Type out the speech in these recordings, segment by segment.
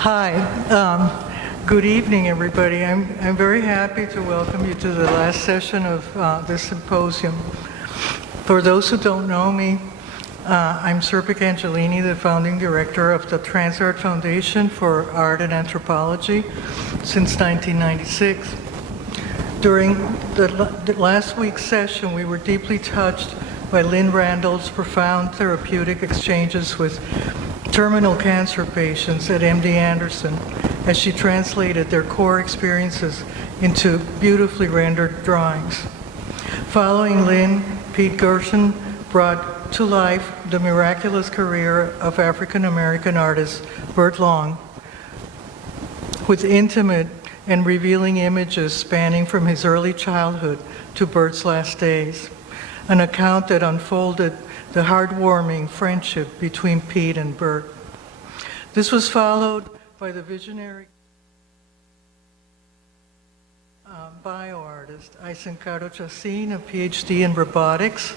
Hi. Good evening, everybody. I'm very happy to welcome you to the last session of this symposium. For those who don't know me, I'm Serpic Angelini, the founding director of the Transart Foundation for Art and Anthropology since 1996. During the last week's session, we were deeply touched by Lynn Randall's profound therapeutic exchanges with terminal cancer patients at MD Anderson as she translated their core experiences into beautifully rendered drawings. Following Lynn, Pete Gershon brought to life the miraculous career of African-American artist Bert Long with intimate and revealing images spanning from his early childhood to Bert's last days, an account that unfolded the heartwarming friendship between Pete and Bert. This was followed by the visionary bioartist Aisencaro Chacin, a PhD in robotics,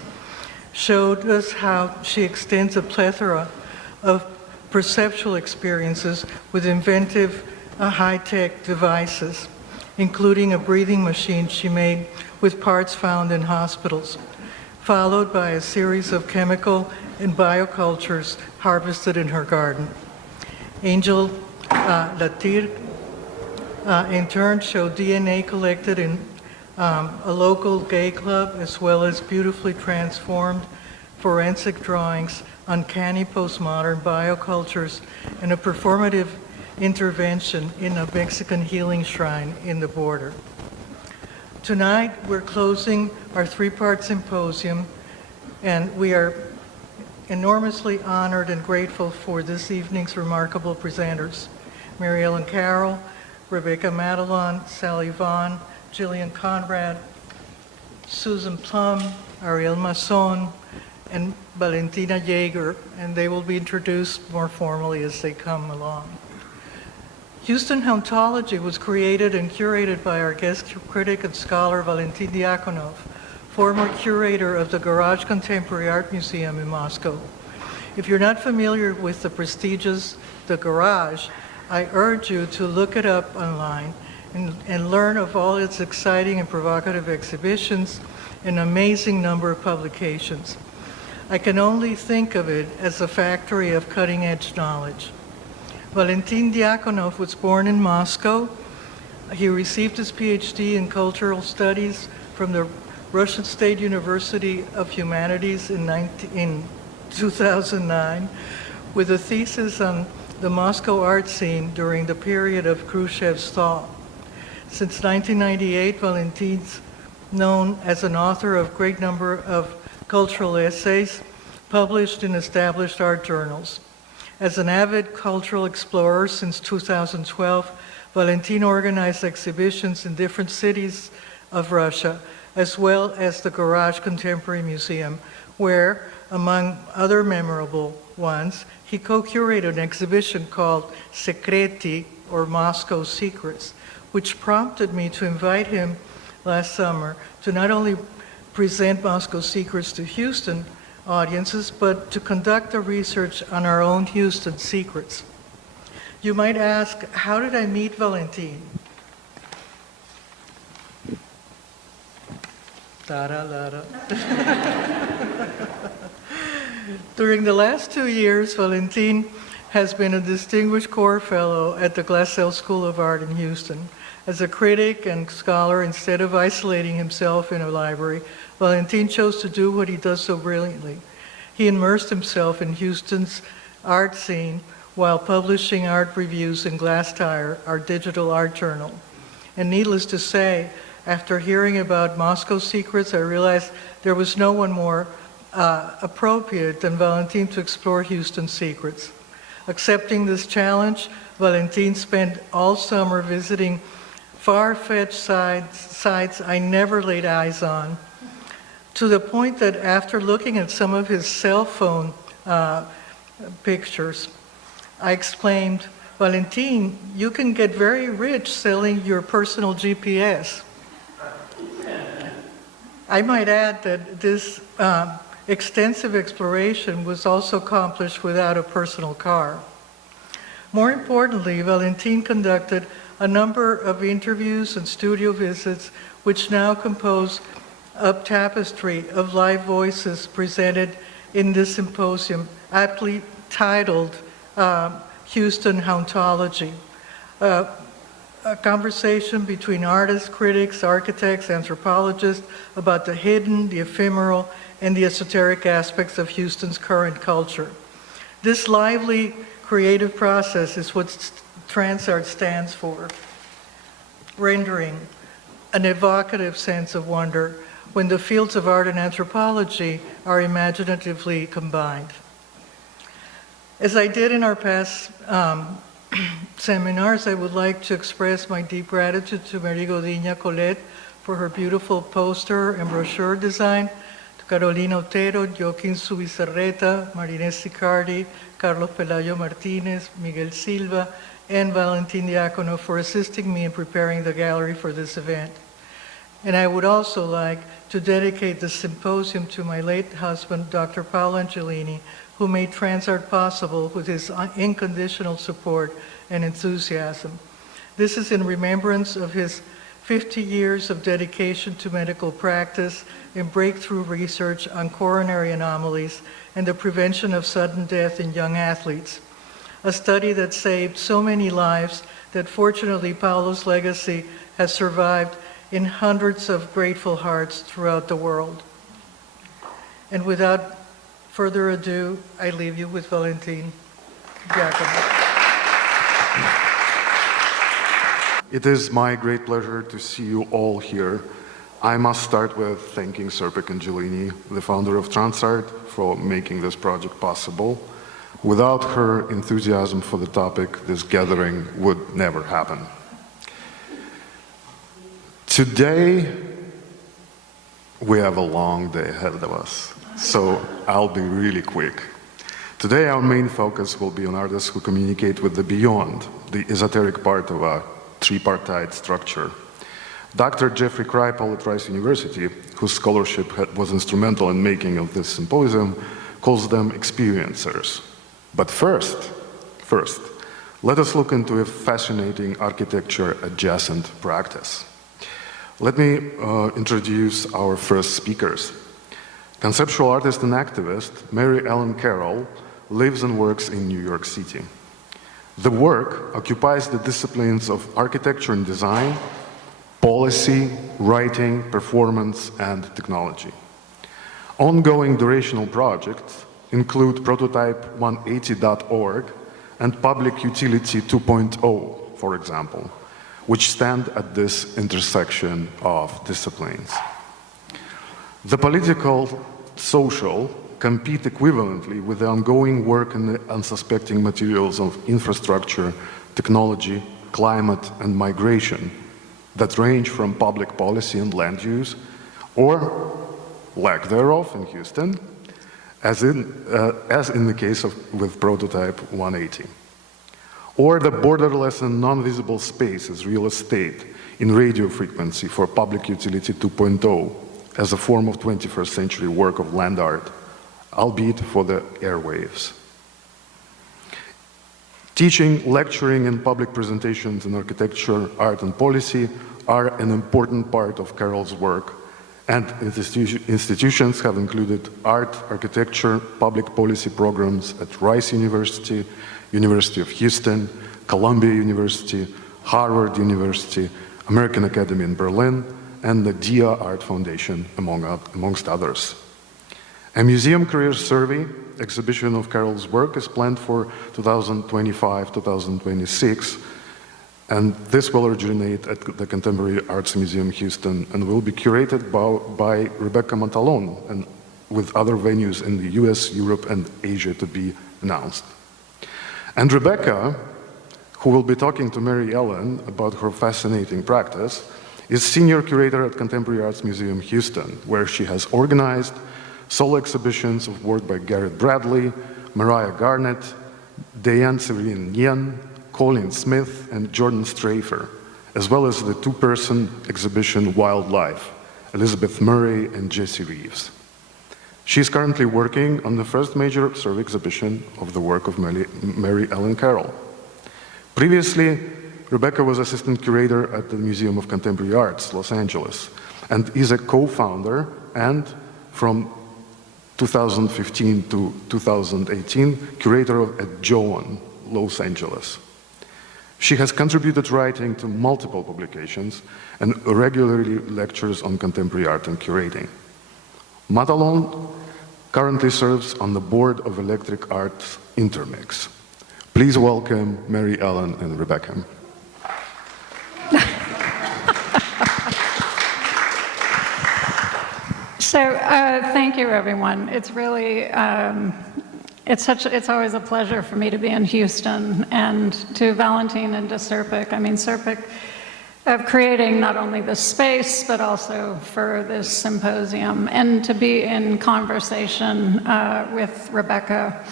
showed us how she extends a plethora of perceptual experiences with inventive high-tech devices, including a breathing machine she made with parts found in hospitals, followed by a series of chemical and biocultures harvested in her garden. Angel Latir, in turn, showed DNA collected in a local gay club, as well as beautifully transformed forensic drawings, uncanny postmodern biocultures, and a performative intervention in a Mexican healing shrine in the border. Tonight, we're closing our three-part symposium, and we are enormously honored and grateful for this evening's remarkable presenters, Mary Ellen Carroll, Rebecca Matalon, Sally Vaughn, Jillian Conrad, Susan Plum, Ariel Masson, and Valentina Jaeger, and they will be introduced more formally as they come along. Houston Hauntology was created and curated by our guest critic and scholar Valentin Diaconov, former curator of the Garage Contemporary Art Museum in Moscow. If you're not familiar with the prestigious The Garage, I urge you to look it up online and learn of all its exciting and provocative exhibitions, an amazing number of publications. I can only think of it as a factory of cutting-edge knowledge. Valentin Diaconov was born in Moscow. He received his PhD in cultural studies from the Russian State University of Humanities in 2009, with a thesis on the Moscow art scene during the period of Khrushchev's thaw. Since 1998, Valentin's known as an author of a great number of cultural essays published in established art journals. As an avid cultural explorer since 2012, Valentin organized exhibitions in different cities of Russia, as well as the Garage Contemporary Museum, where, among other memorable ones, he co-curated an exhibition called Secreti, or Moscow Secrets, which prompted me to invite him last summer to not only present Moscow Secrets to Houston audiences, but to conduct the research on our own Houston secrets. You might ask, how did I meet Valentin? During the last 2 years, Valentin has been a distinguished core fellow at the Glassell School of Art in Houston. As a critic and scholar, instead of isolating himself in a library, Valentin chose to do what he does so brilliantly. He immersed himself in Houston's art scene while publishing art reviews in Glasstire, our digital art journal. And needless to say, after hearing about Moscow Secrets, I realized there was no one more appropriate than Valentin to explore Houston's secrets. Accepting this challenge, Valentin spent all summer visiting far-fetched sites I never laid eyes on, to the point that after looking at some of his cell phone pictures, I exclaimed, "Valentin, you can get very rich selling your personal GPS." I might add that this extensive exploration was also accomplished without a personal car. More importantly, Valentin conducted a number of interviews and studio visits, which now compose a tapestry of live voices presented in this symposium, aptly titled Houston Hauntology. A conversation between artists, critics, architects, anthropologists about the hidden, the ephemeral, and the esoteric aspects of Houston's current culture. This lively creative process is what Transart stands for, rendering an evocative sense of wonder when the fields of art and anthropology are imaginatively combined. As I did in our past seminars, I would like to express my deep gratitude to Marie Godinha Colette for her beautiful poster and brochure design, to Carolina Otero, Joaquin Subizarreta, Marinés Sicardi, Carlos Pelayo Martinez, Miguel Silva, and Valentin Diaconov for assisting me in preparing the gallery for this event. And I would also like to dedicate the symposium to my late husband, Dr. Paolo Angelini, who made Transart possible with his unconditional support and enthusiasm. This is in remembrance of his 50 years of dedication to medical practice and breakthrough research on coronary anomalies and the prevention of sudden death in young athletes, a study that saved so many lives that fortunately Paolo's legacy has survived in hundreds of grateful hearts throughout the world. And without further ado, I leave you with Valentin Diaconov. It is my great pleasure to see you all here. I must start with thanking Serpek Angelini, the founder of Transart, for making this project possible. Without her enthusiasm for the topic, this gathering would never happen. Today, we have a long day ahead of us, so I'll be really quick. Today, our main focus will be on artists who communicate with the beyond, the esoteric part of a tripartite structure. Dr. Jeffrey Kripal at Rice University, whose scholarship was instrumental in making of this symposium, calls them experiencers. But first, let us look into a fascinating architecture-adjacent practice. Let me introduce our first speakers. Conceptual artist and activist Mary Ellen Carroll lives and works in New York City. The work occupies the disciplines of architecture and design, policy, writing, performance, and technology. Ongoing durational projects include Prototype 180.org and Public Utility 2.0, for example, which stand at this intersection of disciplines. The political, social compete equivalently with the ongoing work in the unsuspecting materials of infrastructure, technology, climate, and migration that range from public policy and land use, or lack thereof in Houston, as in the case with Prototype 180. Or the borderless and non-visible space as real estate in radio frequency for Public Utility 2.0 as a form of 21st century work of land art, albeit for the airwaves. Teaching, lecturing, and public presentations in architecture, art, and policy are an important part of Carroll's work, and institutions have included art, architecture, public policy programs at Rice University, University of Houston, Columbia University, Harvard University, American Academy in Berlin, and the DIA Art Foundation, amongst others. A museum career survey exhibition of Carroll's work is planned for 2025-2026, and this will originate at the Contemporary Arts Museum Houston and will be curated by Rebecca Matalon, and with other venues in the US, Europe, and Asia to be announced. And Rebecca, who will be talking to Mary Ellen about her fascinating practice, is senior curator at Contemporary Arts Museum Houston, where she has organized solo exhibitions of work by Garrett Bradley, Mariah Garnett, Diane Severin Yen, Colin Smith, and Jordan Strafer, as well as the two-person exhibition Wildlife, Elizabeth Murray and Jesse Reeves. She is currently working on the first major survey exhibition of the work of Mary Ellen Carroll. Previously, Rebecca was assistant curator at the Museum of Contemporary Arts, Los Angeles, and is a co-founder and, from 2015 to 2018, curator at Joan, Los Angeles. She has contributed writing to multiple publications and regularly lectures on contemporary art and curating. Matalon currently serves on the board of Electric Arts Intermix. Please welcome Mary Ellen and Rebecca. So thank you, everyone. It's really, it's always a pleasure for me to be in Houston, and to Valentin and to Serpic. I mean, Serpic, of creating not only this space, but also for this symposium, and to be in conversation with Rebecca.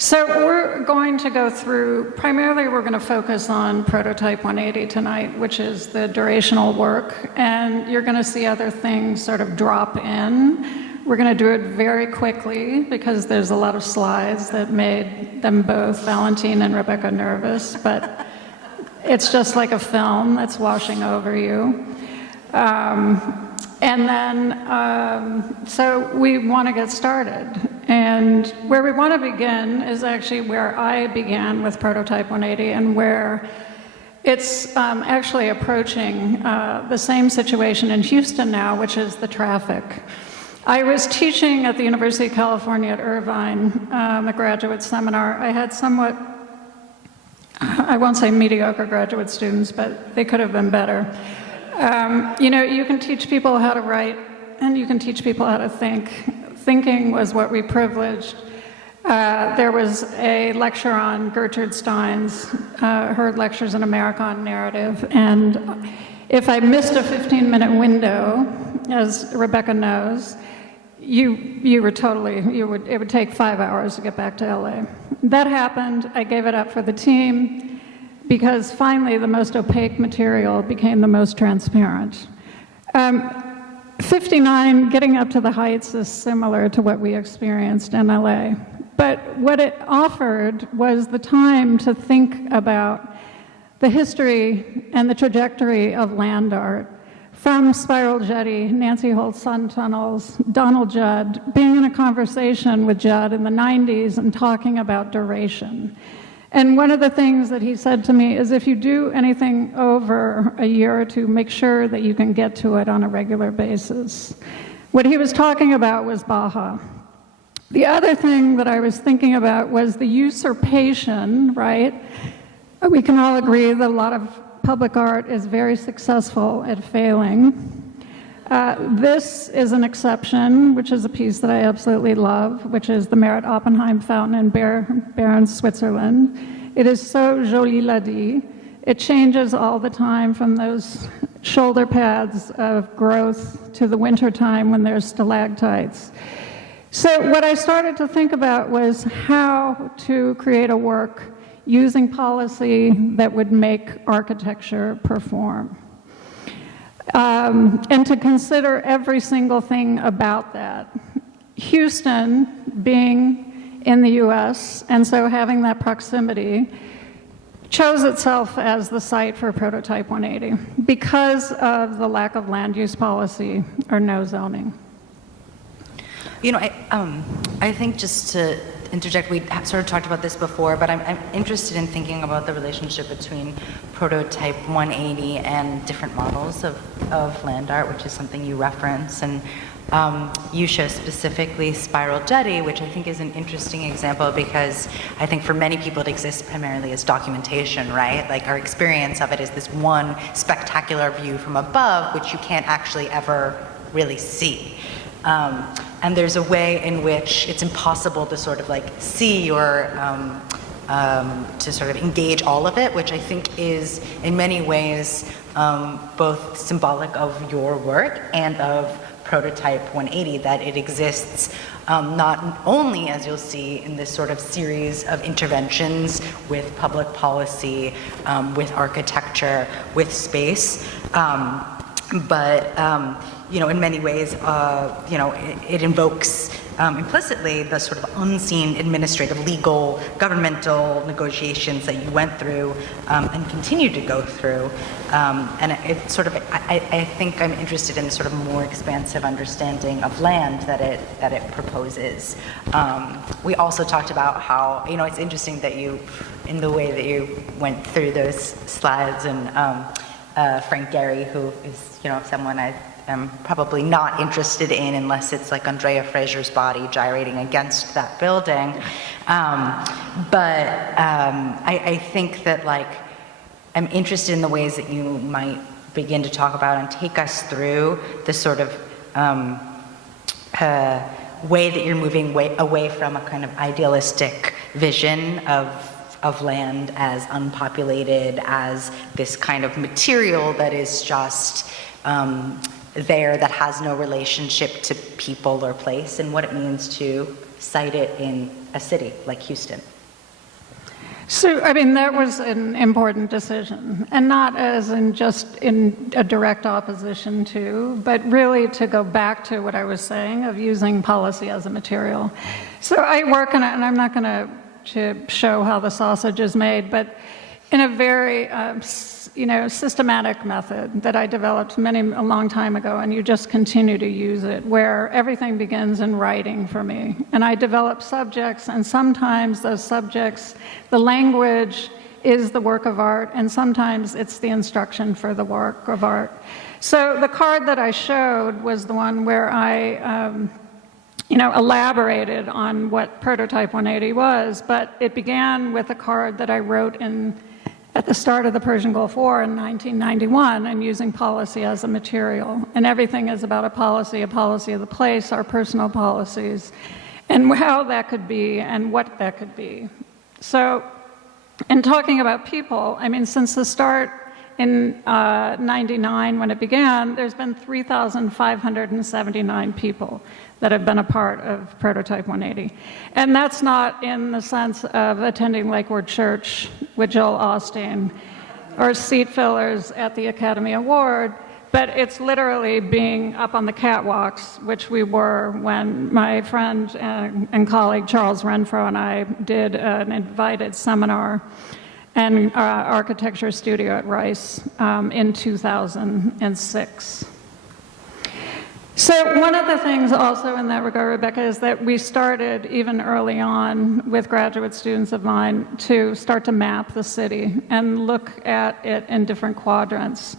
So we're going to go through, primarily we're going to focus on Prototype 180 tonight, which is the durational work, and you're going to see other things sort of drop in. We're going to do it very quickly because there's a lot of slides that made them both, Valentin and Rebecca, nervous, but it's just like a film that's washing over you. And then, so we want to get started. And where we want to begin is actually where I began with Prototype 180, and where it's actually approaching the same situation in Houston now, which is the traffic. I was teaching at the University of California at Irvine, a graduate seminar. I had somewhat, I won't say mediocre graduate students, but they could have been better. You know, you can teach people how to write, and you can teach people how to think. Thinking was what we privileged. There was a lecture on Gertrude Stein's, her lectures in America on narrative, and if I missed a 15-minute window, as Rebecca knows, you were totally, it would take 5 hours to get back to LA. That happened. I gave it up for the team, because finally the most opaque material became the most transparent. 59, getting up to the heights, is similar to what we experienced in LA. But what it offered was the time to think about the history and the trajectory of land art, from Spiral Jetty, Nancy Holt's Sun Tunnels, Donald Judd, being in a conversation with Judd in the 90s and talking about duration. And one of the things that he said to me is, if you do anything over a year or two, make sure that you can get to it on a regular basis. What he was talking about was Baja. The other thing that I was thinking about was the usurpation, right? We can all agree that a lot of public art is very successful at failing. This is an exception, which is a piece that I absolutely love, which is the Merit Oppenheim Fountain in Bern, Switzerland. It is so joli la dit. It changes all the time, from those shoulder pads of growth to the winter time when there's stalactites. So what I started to think about was how to create a work using policy that would make architecture perform. And to consider every single thing about that. Houston being in the US, and so having that proximity, chose itself as the site for Prototype 180 because of the lack of land use policy or no zoning. You know, I think, just to interject, we sort of talked about this before, but I'm interested in thinking about the relationship between Prototype 180 and different models of land art, which is something you reference. And you show specifically Spiral Jetty, which I think is an interesting example, because I think for many people it exists primarily as documentation, right? Like, our experience of it is this one spectacular view from above, which you can't actually ever really see. And there's a way in which it's impossible to sort of like see or to sort of engage all of it, which I think is in many ways both symbolic of your work and of Prototype 180, that it exists not only, as you'll see, in this sort of series of interventions with public policy, with architecture, with space, but you know, in many ways, you know, it invokes implicitly the sort of unseen administrative, legal, governmental negotiations that you went through and continue to go through. And it sort of, I think I'm interested in the sort of more expansive understanding of land that it proposes. We also talked about how, it's interesting that you, in the way that you went through those slides, and Frank Gehry, who is, someone I am probably not interested in unless it's like Andrea Fraser's body gyrating against that building. But I think that, like, I'm interested in the ways that you might begin to talk about and take us through the sort of way that you're moving away from a kind of idealistic vision of land as unpopulated, as this kind of material that is just there, that has no relationship to people or place, and what it means to cite it in a city like Houston. So, I mean, that was an important decision, and not as in just in a direct opposition to, but really to go back to what I was saying of using policy as a material. So I work on it, and I'm not going to show how the sausage is made, but in a very, systematic method that I developed a long time ago, and you just continue to use it, where everything begins in writing for me. And I develop subjects, and sometimes those subjects, the language is the work of art, and sometimes it's the instruction for the work of art. So the card that I showed was the one where I elaborated on what Prototype 180 was, but it began with a card that I wrote at the start of the Persian Gulf War in 1991, and using policy as a material. And everything is about a policy of the place, our personal policies, and how that could be and what that could be. So, in talking about people, I mean, since the start in 99 when it began, there's been 3,579 people that have been a part of Prototype 180. And that's not in the sense of attending Lakewood Church with Joel Osteen or seat fillers at the Academy Award, but it's literally being up on the catwalks, which we were when my friend and colleague Charles Renfro and I did an invited seminar and architecture studio at Rice in 2006. So one of the things also in that regard, Rebecca, is that we started even early on with graduate students of mine to start to map the city and look at it in different quadrants.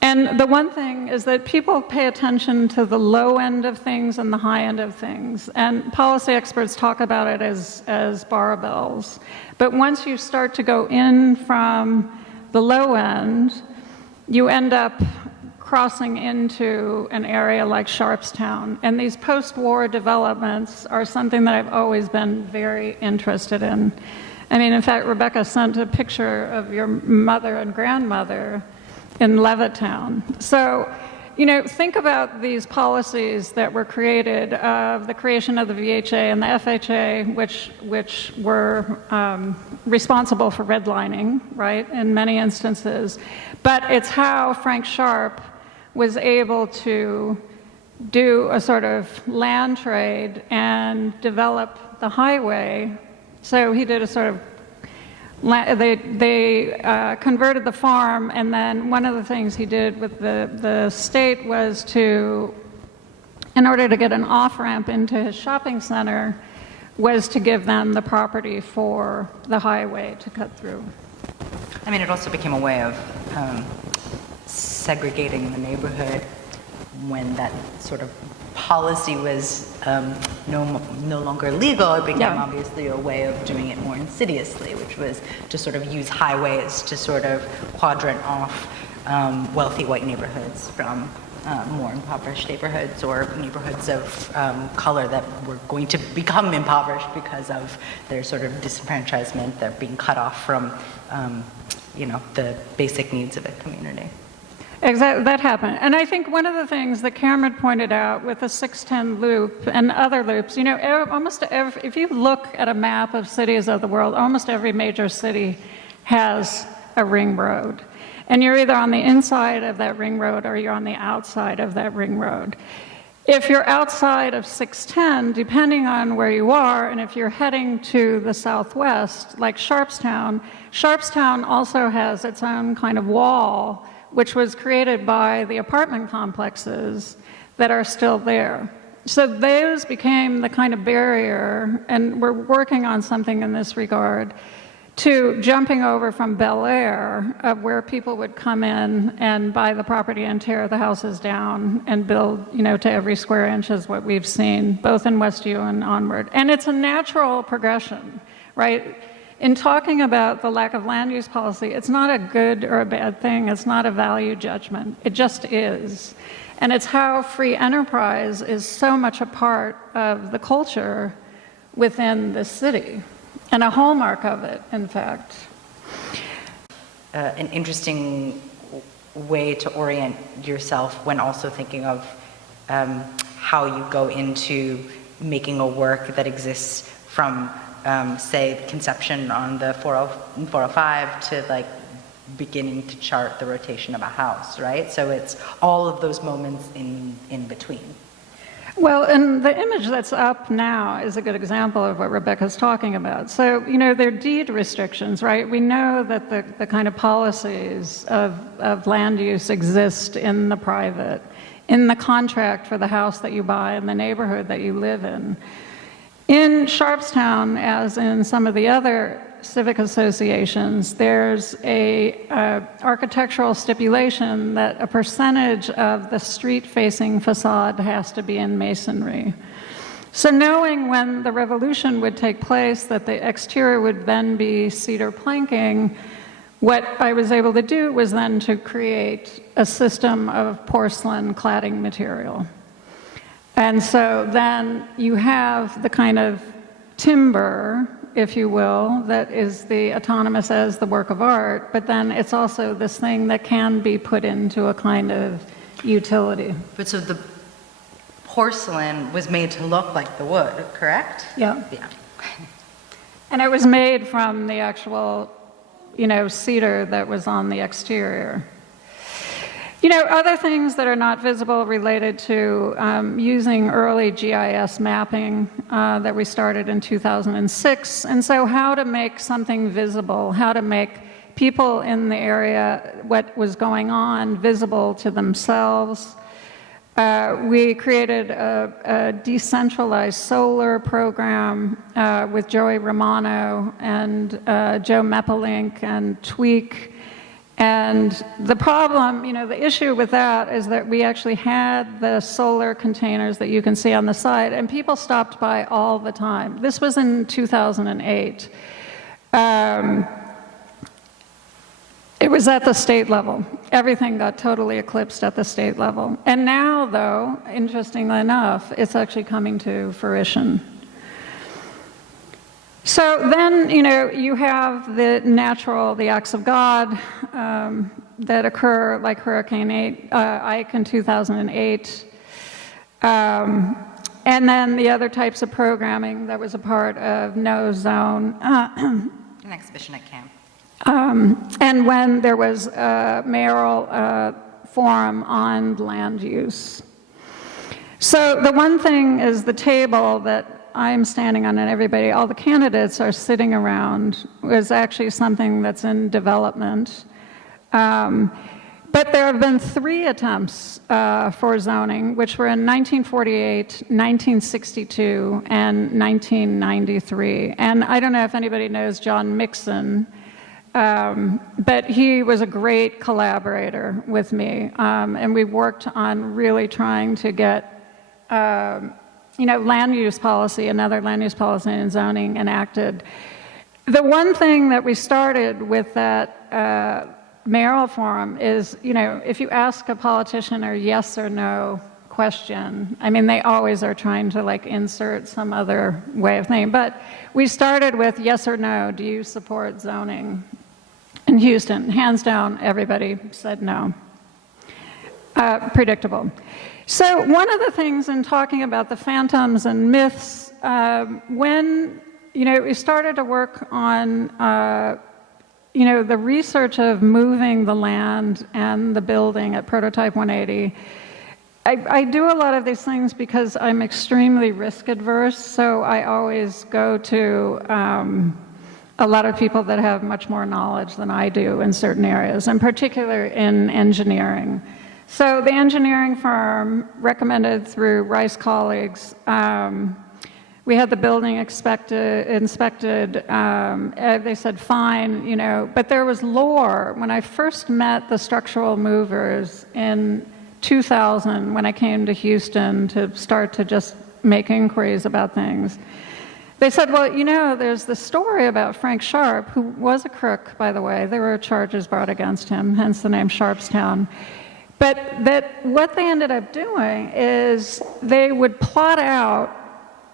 And the one thing is that people pay attention to the low end of things and the high end of things. And policy experts talk about it as barbells. But once you start to go in from the low end, you end up crossing into an area like Sharpstown. And these post-war developments are something that I've always been very interested in. I mean, in fact, Rebecca sent a picture of your mother and grandmother in Levittown. So, think about these policies that were created, of the creation of the VHA and the FHA, which were responsible for redlining, right, in many instances. But it's how Frank Sharp was able to do a sort of land trade and develop the highway. So he did a sort of they converted the farm, and then one of the things he did with the state was to, in order to get an off-ramp into his shopping center, was to give them the property for the highway to cut through. I mean, it also became a way of segregating the neighborhood when that sort of policy was no longer legal. It became obviously a way of doing it more insidiously, which was to sort of use highways to sort of quadrant off wealthy white neighborhoods from more impoverished neighborhoods, or neighborhoods of color that were going to become impoverished because of their sort of disenfranchisement. They're being cut off from the basic needs of a community. Exactly, that happened. And I think one of the things that Cameron pointed out with the 610 loop and other loops, if you look at a map of cities of the world, almost every major city has a ring road. And you're either on the inside of that ring road or you're on the outside of that ring road. if you're outside of 610, depending on where you are, and if you're heading to the southwest, like Sharpstown, Sharpstown also has its own kind of wall, which was created by the apartment complexes that are still there. So those became the kind of barrier, and we're working on something in this regard, to jumping over from Bel Air, of where people would come in and buy the property and tear the houses down and build, to every square inch is what we've seen, both in Westview and onward. And it's a natural progression, right? In talking about the lack of land use policy, it's not a good or a bad thing. It's not a value judgment. It just is. And it's how free enterprise is so much a part of the culture within the city, and a hallmark of it, in fact. An interesting way to orient yourself when also thinking of how you go into making a work that exists from, say, conception on the 405 to like beginning to chart the rotation of a house, right? So it's all of those moments in between. Well, and the image that's up now is a good example of what Rebecca's talking about. So, there are deed restrictions, right? We know that the kind of policies of land use exist in the private, in the contract for the house that you buy, in the neighborhood that you live in. In Sharpstown, as in some of the other civic associations, there's a architectural stipulation that a percentage of the street-facing facade has to be in masonry. So knowing when the revolution would take place, that the exterior would then be cedar planking, what I was able to do was then to create a system of porcelain cladding material. And so then you have the kind of timber, if you will, that is the autonomous as the work of art, but then it's also this thing that can be put into a kind of utility. But so the porcelain was made to look like the wood, correct? Yeah. Yeah. And it was made from the actual, cedar that was on the exterior. Other things that are not visible related to using early GIS mapping that we started in 2006. And so how to make something visible, how to make people in the area, what was going on, visible to themselves. We created a decentralized solar program with Joey Romano and Joe Mepelink and Tweak. And the problem, the issue with that is that we actually had the solar containers that you can see on the side, and people stopped by all the time. This was in 2008. It was at the state level. Everything got totally eclipsed at the state level. And now, though, interestingly enough, it's actually coming to fruition. So then, you have the natural, the acts of God that occur, like Hurricane Ike in 2008. And then the other types of programming that was a part of No Zone. An exhibition at camp. And when there was a mayoral forum on land use. So the one thing is the table that I'm standing on and everybody, all the candidates are sitting around, is actually something that's in development. But there have been 3 attempts for zoning, which were in 1948, 1962, and 1993. And I don't know if anybody knows John Mixon, but he was a great collaborator with me. And we worked on really trying to get land use policy, another land use policy and zoning enacted. The one thing that we started with that mayoral forum is, if you ask a politician a yes or no question, they always are trying to insert some other way of thinking, but we started with yes or no, do you support zoning in Houston? Hands down, everybody said no. Predictable. So one of the things in talking about the phantoms and myths, when we started to work on the research of moving the land and the building at Prototype 180, I do a lot of these things because I'm extremely risk adverse, so I always go to a lot of people that have much more knowledge than I do in certain areas, in particular in engineering. So the engineering firm recommended through Rice colleagues, we had the building inspected. They said, fine, you know, but there was lore. When I first met the structural movers in 2000, when I came to Houston to start to just make inquiries about things, they said, well, you know, there's this story about Frank Sharp, who was a crook, by the way. There were charges brought against him, hence the name Sharpstown. But that what they ended up doing is they would plot out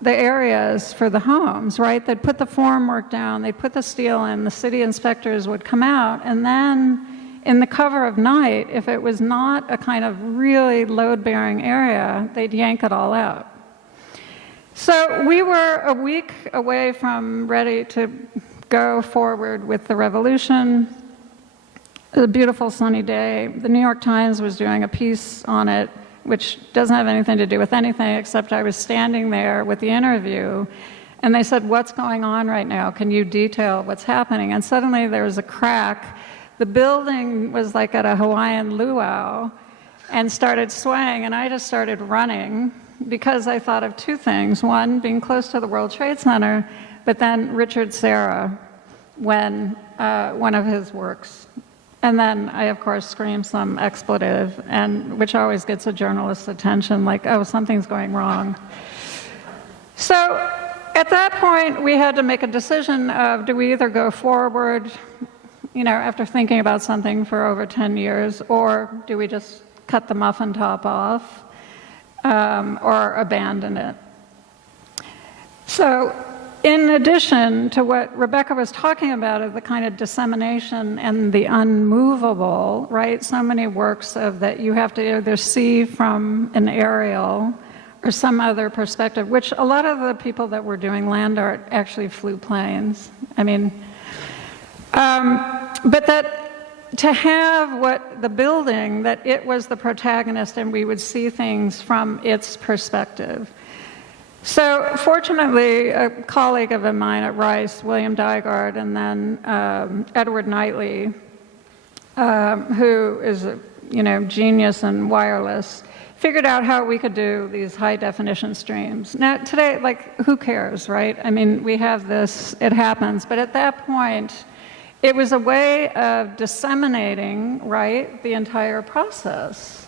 the areas for the homes, right? They'd put the formwork down, they'd put the steel in, the city inspectors would come out, and then in the cover of night, if it was not a kind of really load-bearing area, they'd yank it all out. So we were a week away from ready to go forward with the revolution. It was a beautiful sunny day. The New York Times was doing a piece on it, which doesn't have anything to do with anything, except I was standing there with the interview, and they said, what's going on right now? Can you detail what's happening? And suddenly there was a crack. The building was like at a Hawaiian luau and started swaying, and I just started running because I thought of two things. One, being close to the World Trade Center, but then Richard Serra, when one of his works. And then I, of course, screamed some expletive, and which always gets a journalist's attention, like, oh, something's going wrong. So at that point, we had to make a decision of, do we either go forward, you know, after thinking about something for over 10 years, or do we just cut the muffin top off, or abandon it? So in addition to what Rebecca was talking about, of the kind of dissemination and the unmovable, right? So many works of that you have to either see from an aerial or some other perspective, which a lot of the people that were doing land art actually flew planes. I mean, but that to have what the building, that it was the protagonist and we would see things from its perspective. So fortunately, a colleague of mine at Rice, William Dygard, and then Edward Knightley, who is a genius in wireless, figured out how we could do these high definition streams. Now today, like, who cares, right? I mean, we have this, it happens, but at that point, it was a way of disseminating, right, the entire process.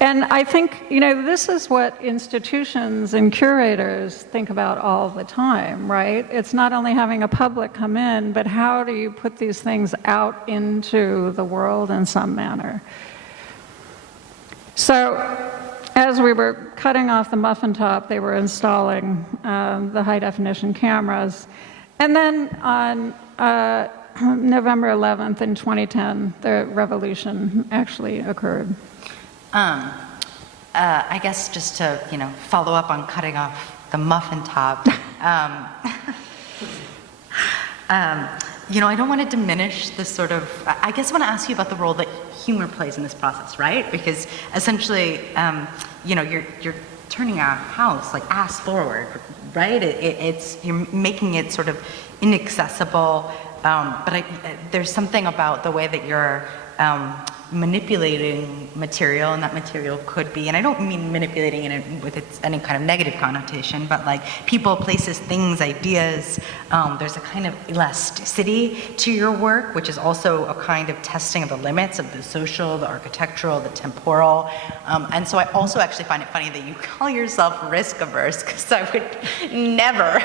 And I think, this is what institutions and curators think about all the time, right? It's not only having a public come in, but how do you put these things out into the world in some manner? So as we were cutting off the muffin top, they were installing the high definition cameras. And then on November 11th in 2010, the revolution actually occurred. I guess just to, follow up on cutting off the muffin top, I don't want to diminish this sort of, I guess I want to ask you about the role that humor plays in this process, right? Because essentially, you're turning a house like ass forward, right? You're making it sort of inaccessible, but there's something about the way that you're manipulating material, and that material could be, and I don't mean manipulating it with any kind of negative connotation, but like people, places, things, ideas. There's a kind of elasticity to your work, which is also a kind of testing of the limits of the social, the architectural, the temporal. And so I also actually find it funny that you call yourself risk averse, because I would never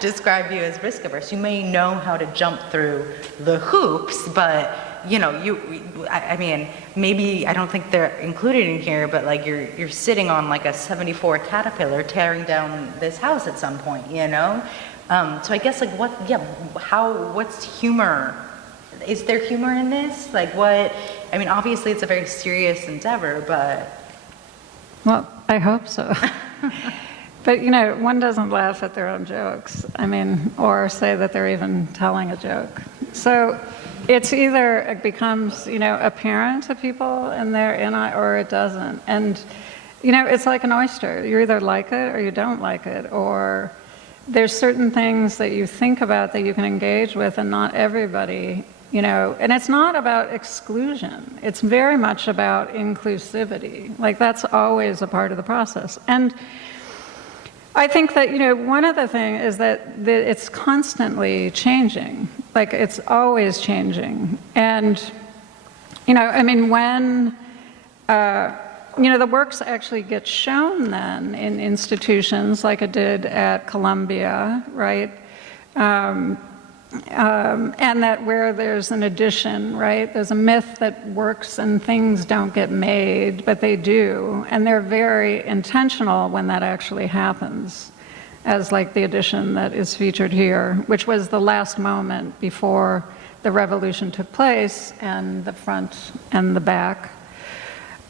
describe you as risk averse. You may know how to jump through the hoops, but I mean, maybe, I don't think they're included in here, but like you're sitting on like a 74 Caterpillar tearing down this house at some point, So I guess like what's humor? Is there humor in this? Like what, I mean, obviously it's a very serious endeavor, but. Well, I hope so. But one doesn't laugh at their own jokes, or say that they're even telling a joke. So it's either it becomes, apparent to people and they're in it, or it doesn't. And You know, it's like an oyster. You either like it or you don't like it, or there's certain things that you think about that you can engage with, and not everybody, you know, and it's not about exclusion. It's very much about inclusivity. Like, that's always a part of the process. And I think that, you know, one other thing is that it's constantly changing. Like, it's always changing. And, you know, I mean, when, you know, the works actually get shown then in institutions like it did at Columbia, right? And that where there's an addition, right? There's a myth that works and things don't get made, but they do. And they're very intentional when that actually happens, as like the addition that is featured here, which was the last moment before the revolution took place, and the front and the back.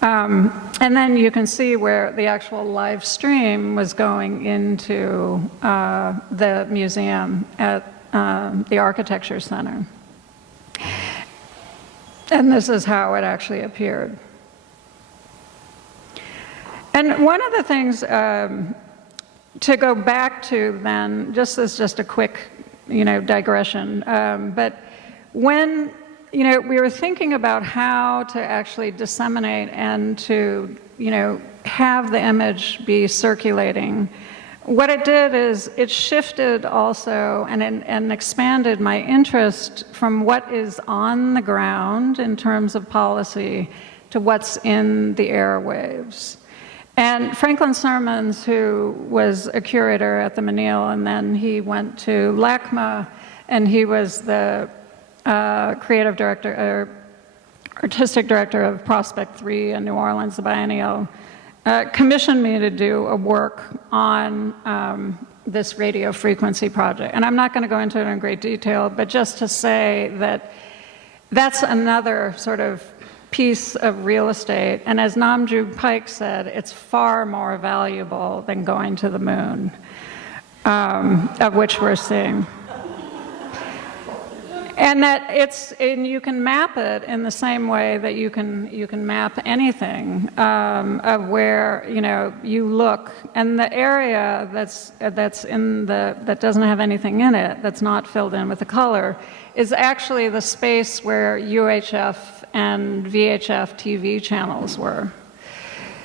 And then you can see where the actual live stream was going into the museum at the Architecture Center. And this is how it actually appeared. And one of the things to go back to then, just as just a quick, you know, digression, but when, you know, we were thinking about how to actually disseminate and to, you know, have the image be circulating, what it did is it shifted also and expanded my interest from what is on the ground in terms of policy to what's in the airwaves. And Franklin Sermons, who was a curator at the Menil, and then he went to LACMA, and he was the creative director, or artistic director of Prospect 3 in New Orleans, the biennial, commissioned me to do a work on this radio frequency project. And I'm not going to go into it in great detail, but just to say that that's another sort of piece of real estate. And as Nam June Paik said, it's far more valuable than going to the moon, of which we're seeing. And that and you can map it in the same way that you can map anything, of where, you know, you look, and the area that doesn't have anything in it, that's not filled in with the color, is actually the space where UHF and VHF TV channels were.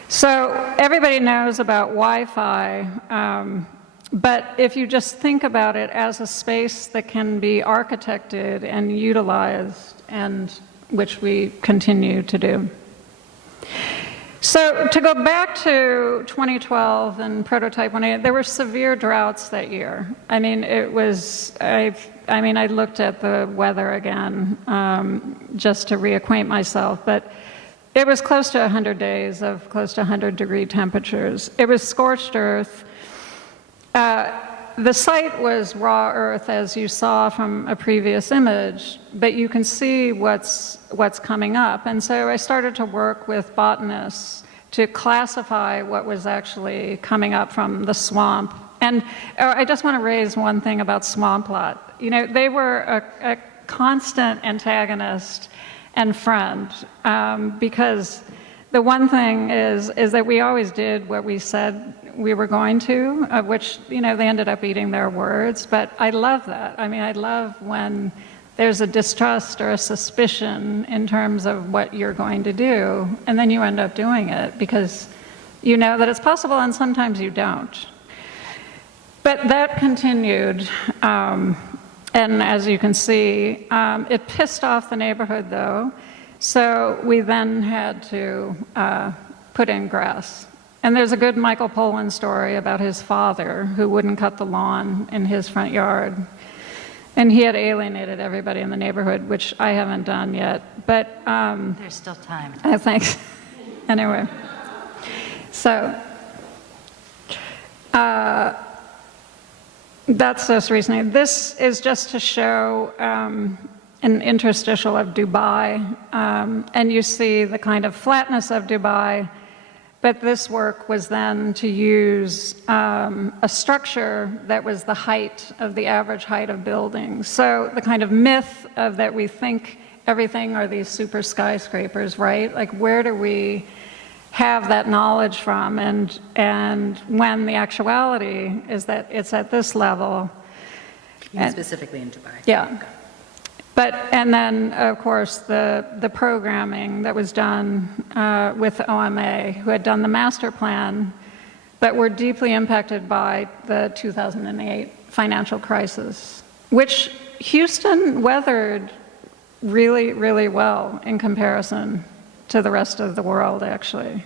So everybody knows about Wi-Fi. But if you just think about it as a space that can be architected and utilized, and which we continue to do. So to go back to 2012 and Prototype 1A, there were severe droughts that year. I mean, it was, I looked at the weather again just to reacquaint myself, but it was close to 100 days of close to 100-degree temperatures. It was scorched earth. The site was raw earth, as you saw from a previous image, but you can see what's coming up. And so I started to work with botanists to classify what was actually coming up from the swamp. And I just want to raise one thing about swamp lot. You know, they were a constant antagonist and friend, because the one thing is that we always did what we said we were going to, of which, you know, they ended up eating their words, but I love that. I mean, I love when there's a distrust or a suspicion in terms of what you're going to do, and then you end up doing it because you know that it's possible, and sometimes you don't. But that continued, and as you can see, it pissed off the neighborhood though, so we then had to put in grass. And there's a good Michael Pollan story about his father who wouldn't cut the lawn in his front yard. And he had alienated everybody in the neighborhood, which I haven't done yet. But there's still time. Thanks. Anyway, so that's just recently. This is just to show an interstitial of Dubai. And you see the kind of flatness of Dubai. But this work was then to use a structure that was the height of the average height of buildings. So the kind of myth of that we think everything are these super skyscrapers, right? Like, where do we have that knowledge from, and when the actuality is that it's at this level. And specifically in Dubai. Yeah. But, and then, of course, the programming that was done with OMA, who had done the master plan, but were deeply impacted by the 2008 financial crisis, which Houston weathered really, really well in comparison to the rest of the world, actually.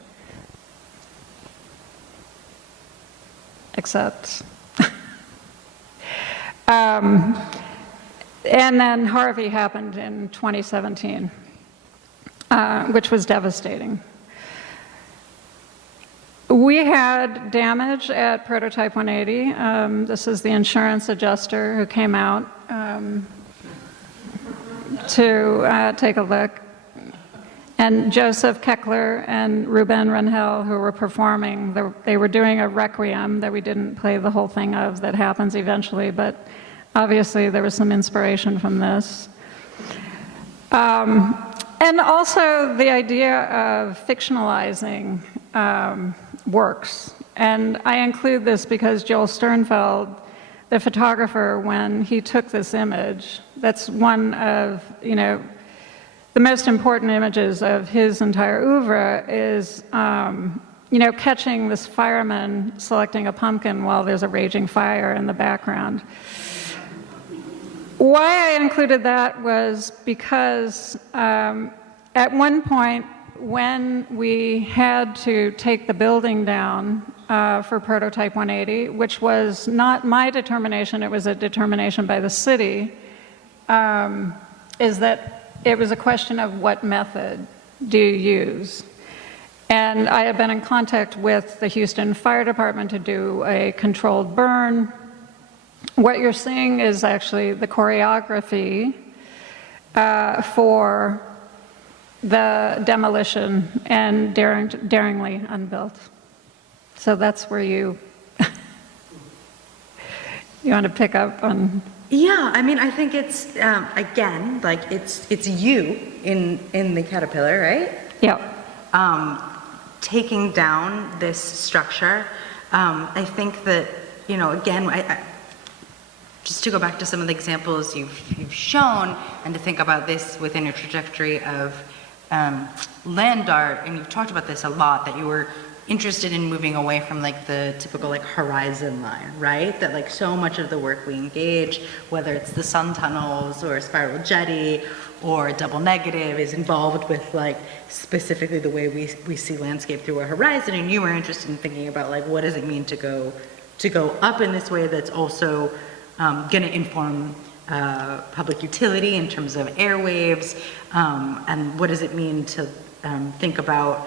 Except. And then Harvey happened in 2017, which was devastating. We had damage at Prototype 180. This is the insurance adjuster who came out to take a look. And Joseph Keckler and Ruben Rangel, who were performing, they were doing a requiem that we didn't play the whole thing of, that happens eventually, but obviously there was some inspiration from this. And also the idea of fictionalizing works. And I include this because Joel Sternfeld, the photographer, when he took this image, that's one of, the most important images of his entire oeuvre is, catching this fireman selecting a pumpkin while there's a raging fire in the background. Why I included that was because at one point when we had to take the building down for Prototype 180, which was not my determination, it was a determination by the city, is that it was a question of what method do you use. And I have been in contact with the Houston Fire Department to do a controlled burn. What you're seeing is actually the choreography for the demolition and daringly unbuilt. So that's where you want to pick up on. Yeah, I mean, I think it's again, like it's you in the caterpillar, right? Yeah. Taking down this structure. I think that, again, I just to go back to some of the examples you've shown, and to think about this within your trajectory of land art, and you've talked about this a lot, that you were interested in moving away from like the typical like horizon line, right? That like so much of the work we engage, whether it's the sun tunnels or a spiral jetty or a double negative, is involved with like specifically the way we see landscape through a horizon. And you were interested in thinking about like, what does it mean to go up in this way that's also going to inform public utility in terms of airwaves, and what does it mean to think about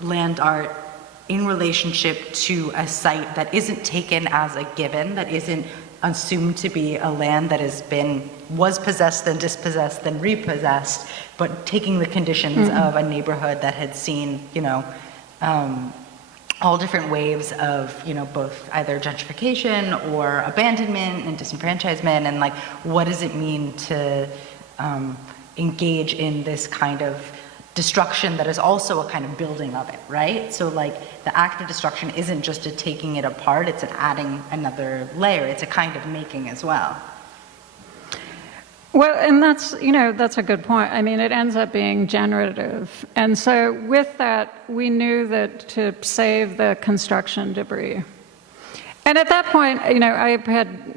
land art in relationship to a site that isn't taken as a given, that isn't assumed to be a land that was possessed, then dispossessed, then repossessed, but taking the conditions of a neighborhood that had seen, all different waves of, both either gentrification or abandonment and disenfranchisement, and like, what does it mean to engage in this kind of destruction that is also a kind of building of it, right? So like the act of destruction isn't just a taking it apart, it's an adding another layer, it's a kind of making as well. Well, and that's a good point. I mean, it ends up being generative. And so with that, we knew that to save the construction debris. And at that point, I had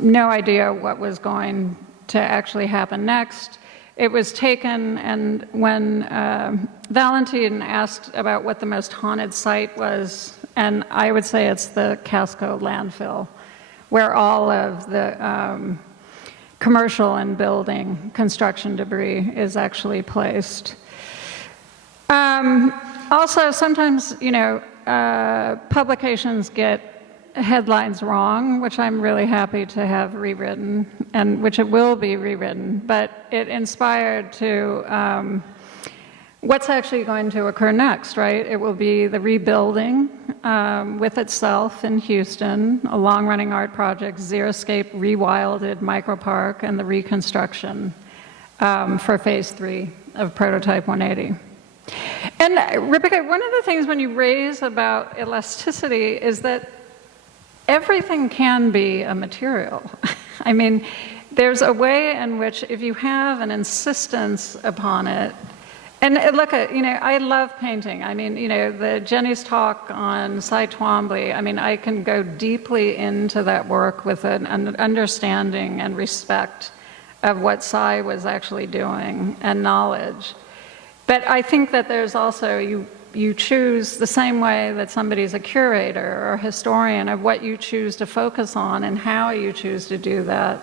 no idea what was going to actually happen next. It was taken, and when Valentin asked about what the most haunted site was, and I would say it's the Casco landfill, where all of the commercial and building construction debris is actually placed. Also, sometimes, publications get headlines wrong, which I'm really happy to have rewritten, and which it will be rewritten, but it inspired to what's actually going to occur next, right? It will be the rebuilding with itself in Houston, a long-running art project, Xeriscape Rewilded Micropark, and the reconstruction for phase 3 of Prototype 180. And Rebecca, one of the things when you raise about elasticity is that everything can be a material. I mean, there's a way in which if you have an insistence upon it, and look at, I love painting. I mean, Jenny's talk on Cy Twombly, I mean, I can go deeply into that work with an understanding and respect of what Cy was actually doing and knowledge. But I think that there's also, you choose the same way that somebody's a curator or a historian of what you choose to focus on and how you choose to do that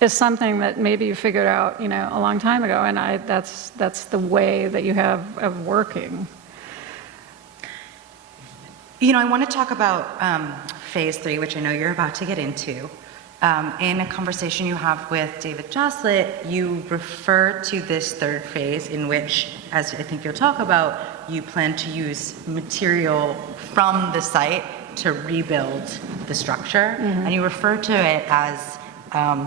is something that maybe you figured out, a long time ago, and that's the way that you have of working. I want to talk about phase 3, which I know you're about to get into. In a conversation you have with David Joslett, you refer to this third phase in which, as I think you'll talk about, you plan to use material from the site to rebuild the structure, and you refer to it as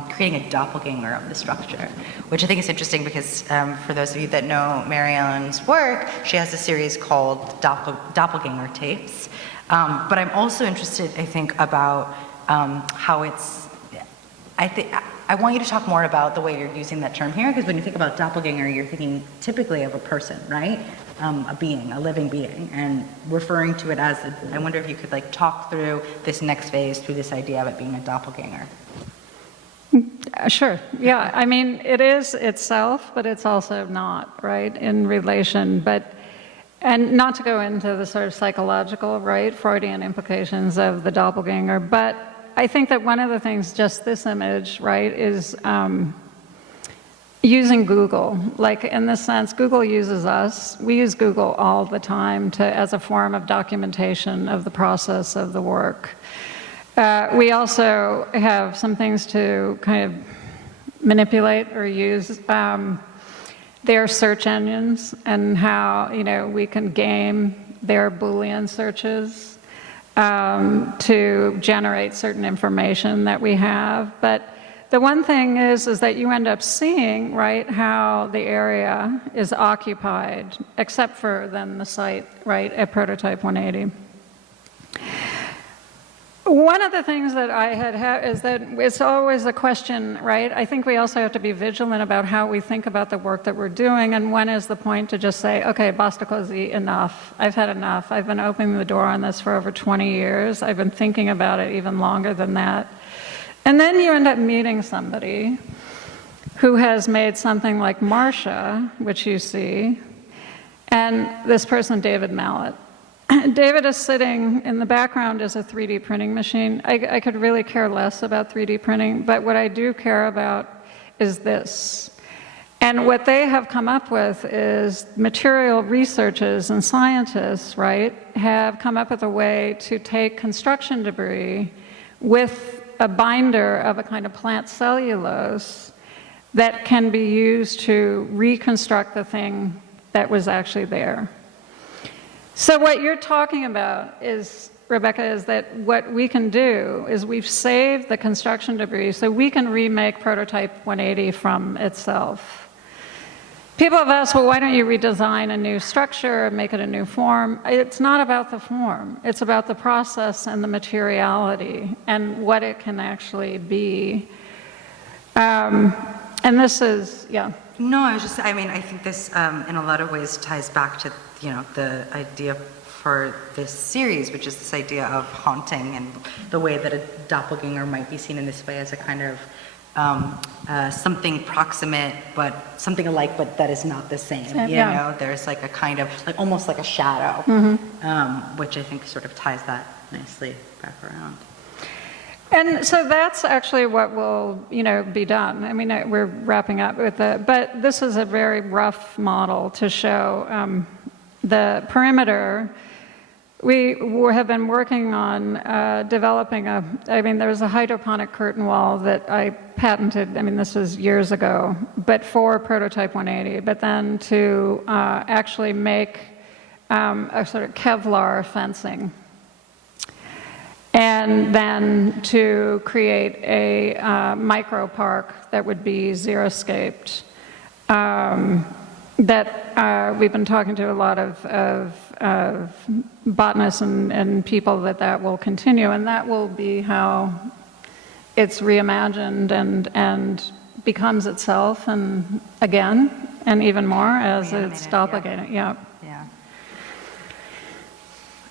creating a doppelganger of the structure, which I think is interesting because for those of you that know Mary Ellen's work, she has a series called Doppelganger Tapes. But I'm also interested, I think, about how it's, I want you to talk more about the way you're using that term here, because when you think about doppelganger, you're thinking typically of a person, right? A being, a living being, and referring to it as, I wonder if you could talk through this next phase through this idea of it being a doppelganger. Sure. Yeah. I mean, it is itself, but it's also not, right, in relation. And not to go into the sort of psychological, right, Freudian implications of the doppelganger, but I think that one of the things, just this image, right, is using Google. Like, in this sense, Google uses us. We use Google all the time as a form of documentation of the process of the work. We also have some things to kind of manipulate or use. Their search engines and how, we can game their Boolean searches to generate certain information that we have. But the one thing is that you end up seeing, right, how the area is occupied, except for then the site, right, at Prototype 180. One of the things that I had is that it's always a question, right? I think we also have to be vigilant about how we think about the work that we're doing, and when is the point to just say, okay, basta così, enough. I've had enough. I've been opening the door on this for over 20 years. I've been thinking about it even longer than that. And then you end up meeting somebody who has made something like Marcia, which you see, and this person, David Mallet. David is sitting in the background as a 3D printing machine. I could really care less about 3D printing, but what I do care about is this. And what they have come up with is material researchers and scientists, right, have come up with a way to take construction debris with a binder of a kind of plant cellulose that can be used to reconstruct the thing that was actually there. So what you're talking about is, Rebecca, is that what we can do is we've saved the construction debris so we can remake Prototype 180 from itself. People have asked, well, why don't you redesign a new structure and make it a new form? It's not about the form. It's about the process and the materiality and what it can actually be. And this is, yeah. No, I think this in a lot of ways ties back to, the idea for this series, which is this idea of haunting and the way that a doppelganger might be seen in this way as a kind of something proximate, but something alike, but that is not the same. There's like a kind of, almost like a shadow, which I think sort of ties that nicely back around. And so that's actually what will, be done. I mean, we're wrapping up with it, but this is a very rough model to show the perimeter. We have been working on developing there's a hydroponic curtain wall that I patented, this was years ago, but for Prototype 180, but then to actually make a sort of Kevlar fencing. And then to create a micro park that would be xeriscaped. that we've been talking to a lot of botanists and people that will continue, and that will be how it's reimagined and becomes itself, and again, and even more as it's duplicated. Yeah.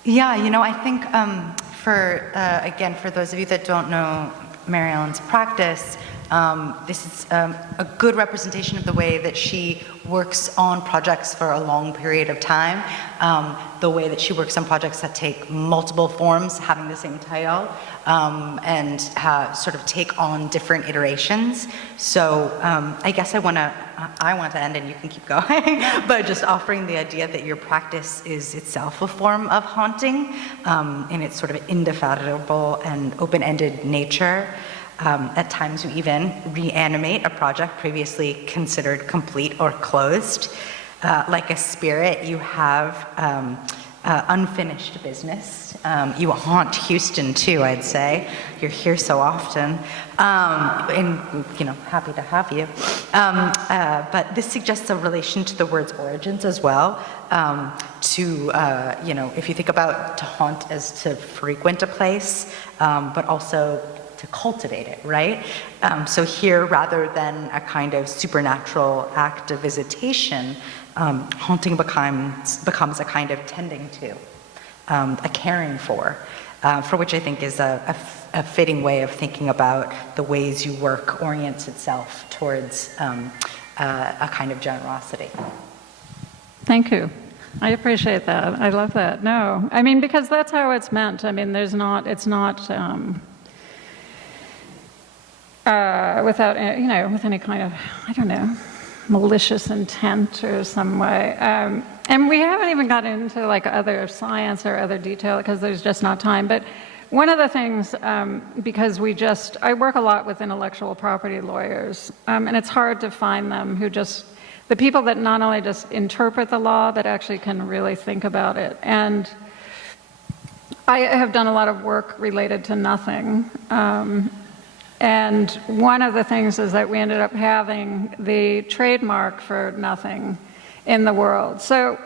Yeah, you know, I think again, for those of you that don't know Mary Ellen's practice, this is a good representation of the way that she works on projects for a long period of time, the way that she works on projects that take multiple forms, having the same title, and sort of take on different iterations. So I guess I want to end, and you can keep going, but just offering the idea that your practice is itself a form of haunting in its sort of indefatigable and open-ended nature. At times you even reanimate a project previously considered complete or closed. Like a spirit, you have unfinished business. You haunt Houston too, I'd say. You're here so often. And, you know, happy to have you. But this suggests a relation to the word's origins as well. You know, if you think about to haunt as to frequent a place, but also to cultivate it, right? So here, rather than a kind of supernatural act of visitation, haunting becomes a kind of tending to, a caring for which I think is a fitting way of thinking about the ways you work orients itself towards a kind of generosity. Thank you. I appreciate that. I love that. No, I mean, because that's how it's meant. I mean, it's not without, you know, with any kind of, I don't know, malicious intent or some way. And we haven't even got into like other science or other detail because there's just not time. But one of the things, because I work a lot with intellectual property lawyers, and it's hard to find them who the people that not only just interpret the law, but actually can really think about it. And I have done a lot of work related to nothing. And one of the things is that we ended up having the trademark for nothing in the world. So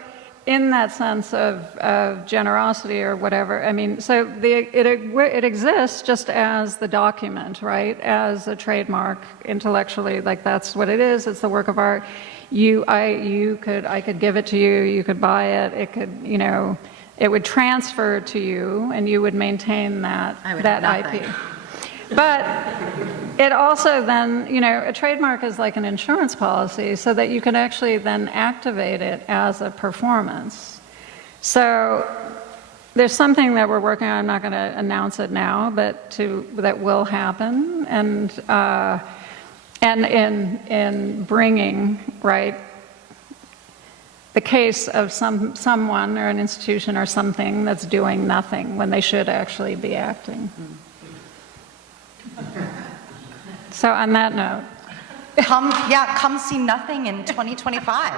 in that sense of generosity or whatever, I mean, so it exists just as the document, right? As a trademark intellectually, like that's what it is. It's the work of art. I could give it to you. You could buy it. It could, you know, it would transfer to you, and you would maintain that IP. But it also then, you know, a trademark is like an insurance policy so that you can actually then activate it as a performance. So there's something that we're working on, I'm not going to announce it now, but that will happen. And in bringing, right, the case of someone or an institution or something that's doing nothing when they should actually be acting. So on that note. Come see nothing in 2025.